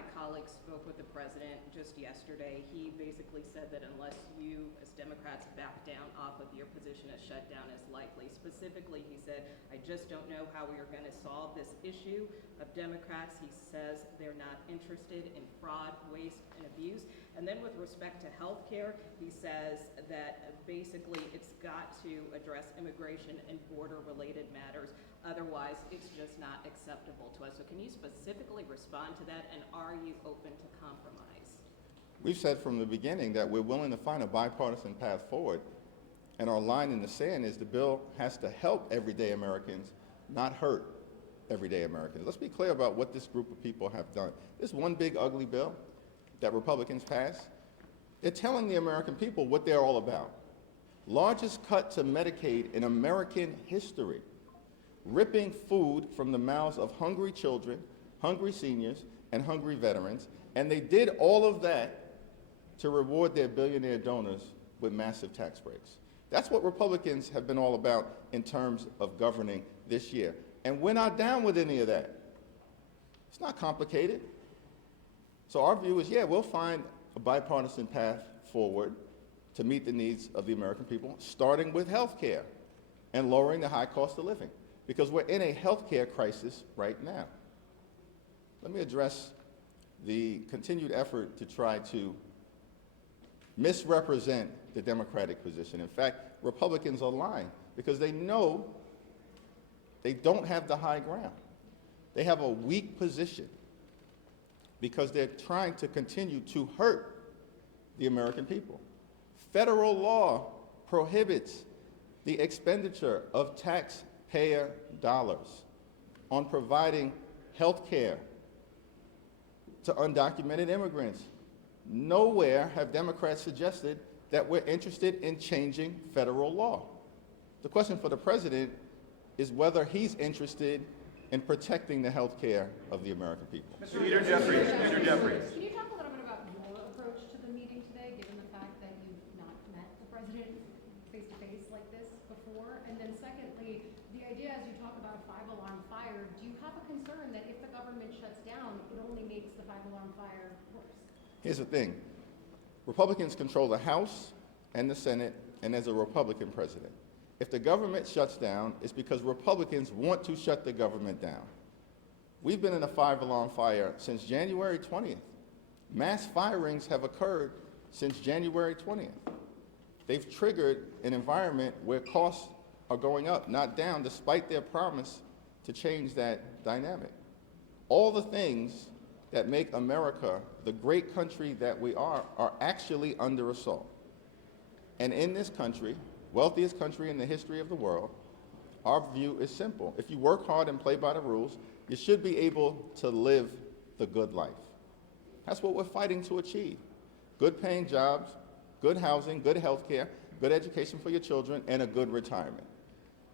my colleagues spoke with the president just yesterday. He basically said that unless you, as Democrats, back down off of your position, a shutdown is likely. Specifically, he said, I just don't know how we are going to solve this issue of Democrats. He says they're not interested in fraud, waste, and abuse. And then with respect to health care, he says that basically it's got to address immigration and border-related matters. Otherwise, it's just not acceptable to us. So can you specifically respond to that, and are you open to compromise? We've said from the beginning that we're willing to find a bipartisan path forward, and our line in the sand is the bill has to help everyday Americans, not hurt everyday Americans. Let's be clear about what this group of people have done. This one big ugly bill that Republicans passed, they're telling the American people what they're all about. Largest cut to Medicaid in American history. Ripping food from the mouths of hungry children, hungry seniors, and hungry veterans, and they did all of that to reward their billionaire donors with massive tax breaks. That's what Republicans have been all about in terms of governing this year. And we're not down with any of that. It's not complicated. So our view is, yeah, we'll find a bipartisan path forward to meet the needs of the American people, starting with health care and lowering the high cost of living, because we're in a healthcare crisis right now. Let me address the continued effort to try to misrepresent the Democratic position. In fact, Republicans are lying because they know they don't have the high ground. They have a weak position because they're trying to continue to hurt the American people. Federal law prohibits the expenditure of taxpayer dollars on providing health care to undocumented immigrants. Nowhere have Democrats suggested that we're interested in changing federal law. The question for the president is whether he's interested in protecting the health care of the American people. Leader Jeffries. Can you talk a little bit about your approach to the meeting today, given the fact that you've not met the president face-to-face like this before? And then secondly, the idea as you talk about a five-alarm fire, do you have a concern that if the government shuts down, it only makes the five-alarm fire worse? Here's the thing. Republicans control the House and the Senate, and there's a Republican president. If the government shuts down, it's because Republicans want to shut the government down. We've been in a five-alarm fire since January 20th. Mass firings have occurred since January 20th. They've triggered an environment where costs are going up, not down, despite their promise to change that dynamic. All the things that make America the great country that we are actually under assault. And in this country, wealthiest country in the history of the world, our view is simple. If you work hard and play by the rules, you should be able to live the good life. That's what we're fighting to achieve. Good paying jobs, good housing, good health care, good education for your children, and a good retirement.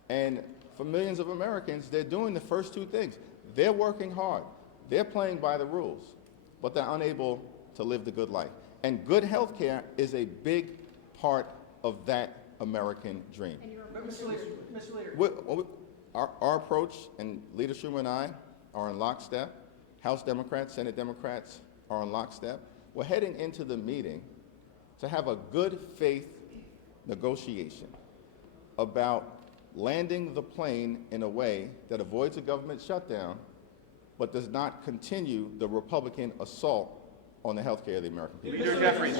And for millions of Americans, they're doing the first two things. They're working hard. They're playing by the rules, but they're unable to live the good life. And good health care is a big part of that American dream. Mr. Leader. Our approach, and Leader Schumer and I are in lockstep. House Democrats, Senate Democrats are in lockstep. We're heading into the meeting to have a good faith negotiation about landing the plane in a way that avoids a government shutdown, but does not continue the Republican assault on the health care of the American people. Leader Jeffries.